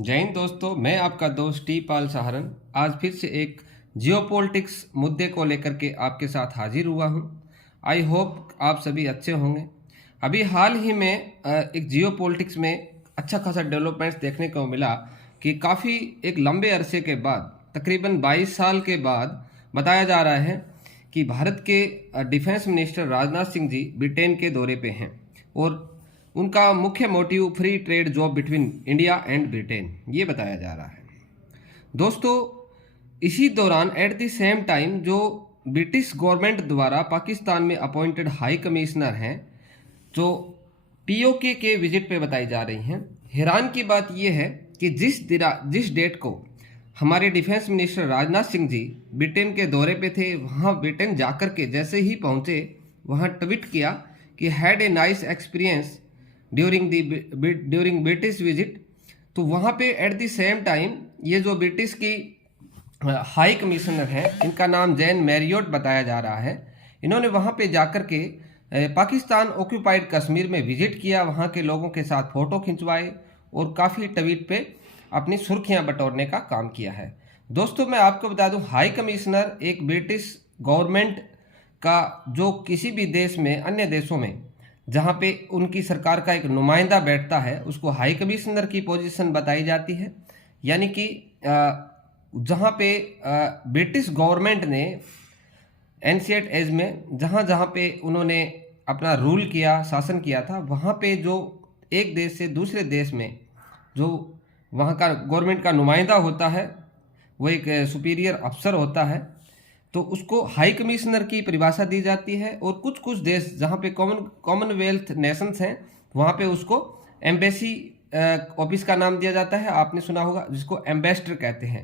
जय हिंद दोस्तों, मैं आपका दोस्त टी पाल सहारन आज फिर से एक जियोपॉलिटिक्स मुद्दे को लेकर के आपके साथ हाजिर हुआ हूं। आई होप आप सभी अच्छे होंगे। अभी हाल ही में एक जियोपॉलिटिक्स में अच्छा खासा डेवलपमेंट्स देखने को मिला कि काफ़ी एक लंबे अरसे के बाद तकरीबन 22 साल के बाद बताया जा रहा है कि भारत के defence minister Rajnath Singh ji Britain के दौरे पे हैं और उनका मुख्य motive free trade job between India and Britain ये बताया जा रहा है। दोस्तों, इसी दौरान एट द सेम टाइम जो ब्रिटिश गवर्नमेंट द्वारा पाकिस्तान में अपॉइंटेड हाई कमिश्नर हैं जो पीओके के विजिट पे बताई जा रही हैं। हैरान की बात यह है कि जिस डेट को हमारे defence minister Rajnath Singh ji Britain के दौरे पे थे, वहाँ ब्रिटेन जाकर के जैसे ही पहुँचे वहाँ ट्वीट किया कि had a nice experience during British visit. तो वहाँ पे एट द सेम टाइम ये जो ब्रिटिश की हाई कमिश्नर हैं, इनका नाम जैन मैरियोट बताया जा रहा है। इन्होंने वहाँ पे जाकर के पाकिस्तान ऑक्यूपाइड कश्मीर में विजिट किया, वहाँ के लोगों के साथ फ़ोटो खिंचवाए और काफ़ी ट्वीट पे अपनी सुर्खियाँ बटोरने का काम किया है। दोस्तों, मैं आपको बता दूं, हाई कमिश्नर एक ब्रिटिश गवर्नमेंट का जो किसी भी देश में, अन्य देशों में जहाँ पे उनकी सरकार का एक नुमाइंदा बैठता है, उसको हाई कमिश्नर की पोजीशन बताई जाती है। यानी कि जहाँ पे ब्रिटिश गवर्नमेंट ने एंशिएंट एज में जहाँ जहाँ पे उन्होंने अपना रूल किया, शासन किया था, वहाँ पे जो एक देश से दूसरे देश में जो वहाँ का गवर्नमेंट का नुमाइंदा होता है, वो एक सुपीरियर अफसर होता है, तो उसको हाई कमिश्नर की परिभाषा दी जाती है। और कुछ कुछ देश जहाँ पे कॉमनवेल्थ नेशंस हैं, वहाँ पे उसको एम्बेसी ऑफिस का नाम दिया जाता है, आपने सुना होगा, जिसको एम्बेसडर कहते हैं।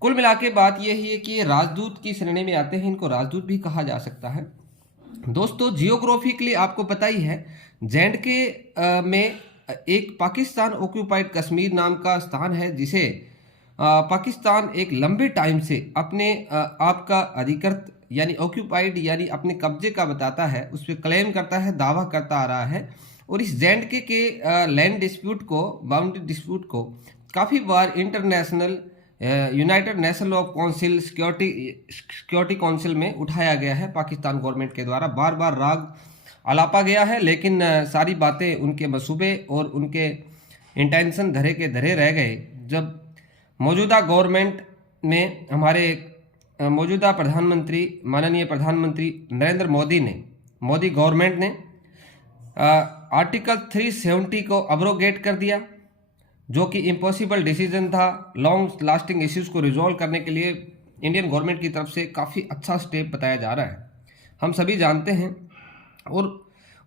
कुल मिला के बात यह ही है कि ये राजदूत की श्रेणी में आते हैं, इनको राजदूत भी कहा जा सकता है। दोस्तों, जियोग्राफिकली आपको पता ही है, जे.एंड.के में एक पाकिस्तान ऑक्यूपाइड कश्मीर नाम का स्थान है, जिसे पाकिस्तान एक लंबे टाइम से अपने आप का अधिकृत यानी ऑक्यूपाइड यानी अपने कब्जे का बताता है, उस पर क्लेम करता है, दावा करता आ रहा है। और इस जे.एंड.के लैंड डिस्प्यूट को, बाउंड्री डिस्प्यूट को काफ़ी बार international United Nation of council security council में उठाया गया है। पाकिस्तान गवर्नमेंट के द्वारा बार बार राग अलापा गया है, लेकिन सारी बातें उनके मसूबे और उनके इंटेंशन धरे के धरे रह गए। जब मौजूदा गवर्नमेंट ने, हमारे मौजूदा प्रधानमंत्री माननीय प्रधानमंत्री नरेंद्र मोदी गवर्नमेंट ने आर्टिकल 370 को अब्रोगेट कर दिया, जो कि इम्पॉसिबल डिसीजन था। लॉन्ग लास्टिंग इश्यूज को रिजॉल्व करने के लिए इंडियन गवर्नमेंट की तरफ से काफ़ी अच्छा स्टेप बताया जा रहा है, हम सभी जानते हैं। और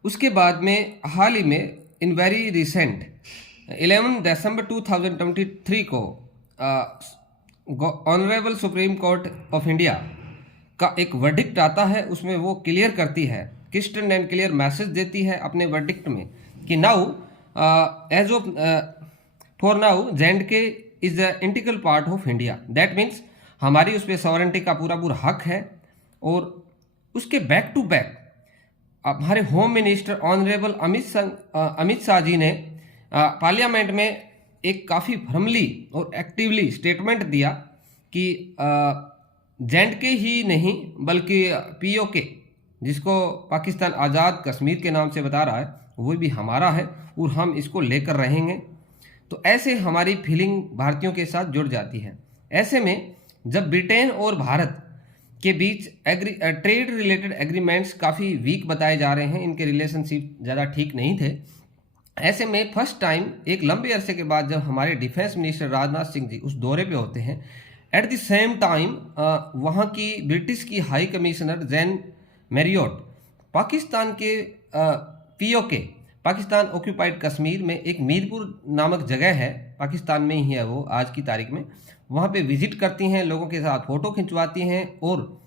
उसके बाद में हाल ही में इन वेरी रिसेंट 11 दिसंबर 2023 को honourable supreme court of India का एक वर्डिक्ट आता है। उसमें वो क्लियर करती है, क्रिस्टन एंड क्लियर मैसेज देती है अपने वर्डिक्ट में कि now as of for now J and K is the integral part of India. That means हमारी उस पर सॉवरेंटी का पूरा पूरा हक है। और उसके बैक टू बैक हमारे home minister honourable Amit Shah ji ने पार्लियामेंट में एक काफ़ी फर्मली और एक्टिवली स्टेटमेंट दिया कि जे.एंड.के ही नहीं बल्कि पीओके, जिसको पाकिस्तान आज़ाद कश्मीर के नाम से बता रहा है, वो भी हमारा है और हम इसको लेकर रहेंगे। तो ऐसे हमारी फीलिंग भारतीयों के साथ जुड़ जाती है। ऐसे में जब ब्रिटेन और भारत के बीच ट्रेड रिलेटेड एग्रीमेंट्स काफ़ी वीक बताए जा रहे हैं, इनके रिलेशनशिप ज़्यादा ठीक नहीं थे, ऐसे में फर्स्ट टाइम एक लंबे अरसे के बाद जब हमारे डिफेंस मिनिस्टर राजनाथ सिंह जी उस दौरे पे होते हैं, एट द सेम टाइम वहाँ की ब्रिटिश की हाई कमिश्नर जैन मैरियोट पाकिस्तान के पीओके, पाकिस्तान ऑक्यूपाइड कश्मीर में एक मीरपुर नामक जगह है, पाकिस्तान में ही है वो आज की तारीख में, वहाँ पे विजिट करती हैं, लोगों के साथ फ़ोटो खिंचवाती हैं और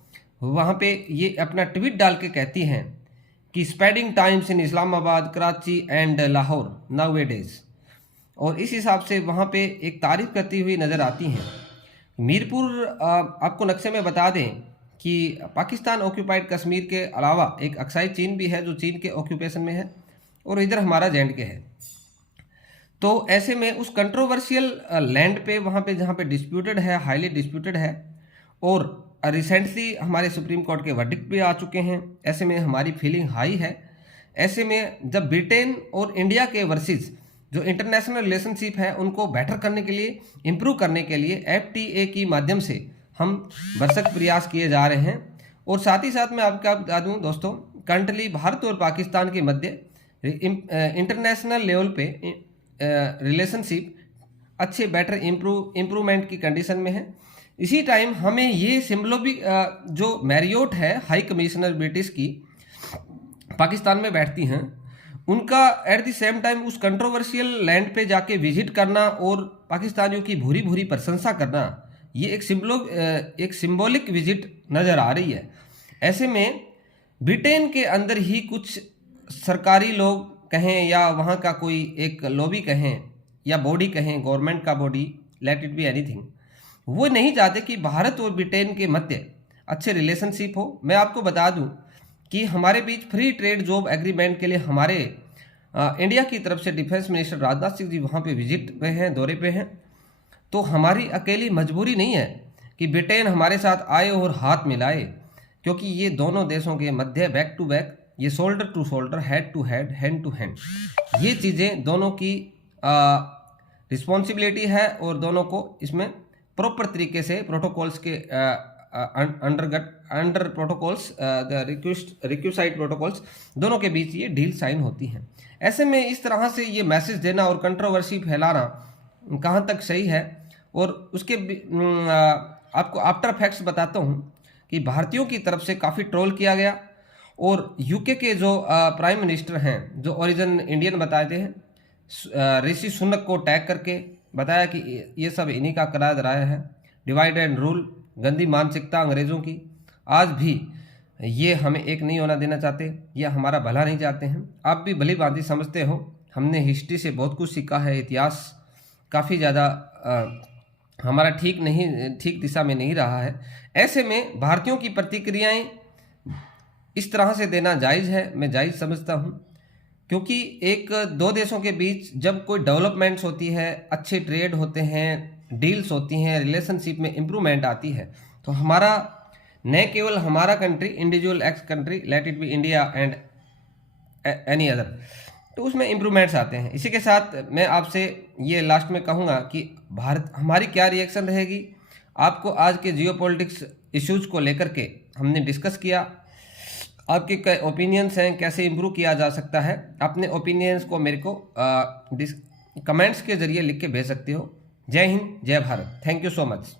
वहाँ पे ये अपना ट्वीट डाल के कहती हैं कि spending times in Islamabad, Karachi and Lahore nowadays. और इस हिसाब से वहाँ पे एक तारीफ करती हुई नज़र आती हैं। मीरपुर आपको नक्शे में बता दें कि पाकिस्तान ऑक्यूपाइड कश्मीर के अलावा एक अक्साई चीन भी है, जो चीन के ऑक्यूपेशन में है, और इधर हमारा जे.एंड.के है। तो ऐसे में उस कंट्रोवर्शियल लैंड पे, वहाँ पे जहाँ पे डिस्प्यूटेड है, हाईली डिस्प्यूटेड है, और रिसेंटली हमारे सुप्रीम कोर्ट के वर्डिक्ट भी आ चुके हैं, ऐसे में हमारी फीलिंग हाई है। ऐसे में जब ब्रिटेन और इंडिया के वर्सेस जो इंटरनेशनल रिलेशनशिप है उनको बेटर करने के लिए, इम्प्रूव करने के लिए FTA की माध्यम से हम भरसक प्रयास किए जा रहे हैं। और साथ ही साथ मैं आपको बता दूं दोस्तों, करंटली भारत और पाकिस्तान के मध्य इंटरनेशनल लेवल पे रिलेशनशिप अच्छे, बेटर, इम्प्रूवमेंट की कंडीशन में है। इसी टाइम हमें ये सिम्बोलिक जो मैरियोट है, हाई कमिश्नर ब्रिटिश की, पाकिस्तान में बैठती हैं, उनका एट द सेम टाइम उस कंट्रोवर्शियल लैंड पे जाके विजिट करना और पाकिस्तानियों की भूरी भूरी प्रशंसा करना, ये एक सिंबॉलिक विजिट नज़र आ रही है। ऐसे में ब्रिटेन के अंदर ही कुछ सरकारी लोग कहें या वहाँ का कोई एक लॉबी कहें या बॉडी कहें, गवर्नमेंट का body, let it be anything, वो नहीं चाहते कि भारत और ब्रिटेन के मध्य अच्छे रिलेशनशिप हो। मैं आपको बता दूं कि हमारे बीच फ्री ट्रेड जॉब एग्रीमेंट के लिए हमारे इंडिया की तरफ से डिफेंस मिनिस्टर राजनाथ सिंह जी वहाँ पे विजिट पे हैं, दौरे पे हैं। तो हमारी अकेली मजबूरी नहीं है कि ब्रिटेन हमारे साथ आए और हाथ मिलाए, क्योंकि ये दोनों देशों के मध्य बैक टू बैक, ये shoulder to shoulder, head to head, hand to hand, ये चीज़ें दोनों की रिस्पॉन्सिबिलिटी है और दोनों को इसमें प्रॉपर तरीके से प्रोटोकॉल्स के अंडर प्रोटोकॉल्स, रिक्विसाइड प्रोटोकॉल्स, दोनों के बीच ये डील साइन होती हैं। ऐसे में इस तरह से ये मैसेज देना और कंट्रोवर्सी फैलाना कहाँ तक सही है, और उसके आपको आफ्टर फैक्ट्स बताता हूँ कि भारतीयों की तरफ से काफ़ी ट्रोल किया गया, और यूके के जो प्राइम मिनिस्टर हैं, जो ओरिजिन इंडियन बताते हैं, ऋषि सुनक को टैग करके बताया कि ये सब इन्हीं का कराया राय है, डिवाइड एंड रूल, गंदी मानसिकता अंग्रेज़ों की। आज भी ये हमें एक नहीं होना देना चाहते, ये हमारा भला नहीं चाहते हैं। आप भी भली भांति समझते हो, हमने हिस्ट्री से बहुत कुछ सीखा है, इतिहास काफ़ी ज़्यादा हमारा ठीक दिशा में नहीं रहा है। ऐसे में भारतीयों की प्रतिक्रियाएं इस तरह से देना जायज़ है, मैं जायज़ समझता हूँ, क्योंकि एक दो देशों के बीच जब कोई डेवलपमेंट्स होती है, अच्छे ट्रेड होते हैं, डील्स होती हैं, रिलेशनशिप में इम्प्रूवमेंट आती है, तो हमारा न केवल हमारा country, individual x country, let it be India and any other, तो उसमें इम्प्रूवमेंट्स आते हैं। इसी के साथ मैं आपसे ये लास्ट में कहूँगा कि भारत, हमारी क्या रिएक्शन रहेगी, आपको आज के जियोपॉलिटिक्स इश्यूज़ को लेकर के हमने डिस्कस किया। आपके क्या ओपिनियंस हैं, कैसे इम्प्रूव किया जा सकता है, अपने ओपिनियंस को मेरे को कमेंट्स के ज़रिए लिख के भेज सकते हो। जय हिंद, जय Bharat. Thank you so much.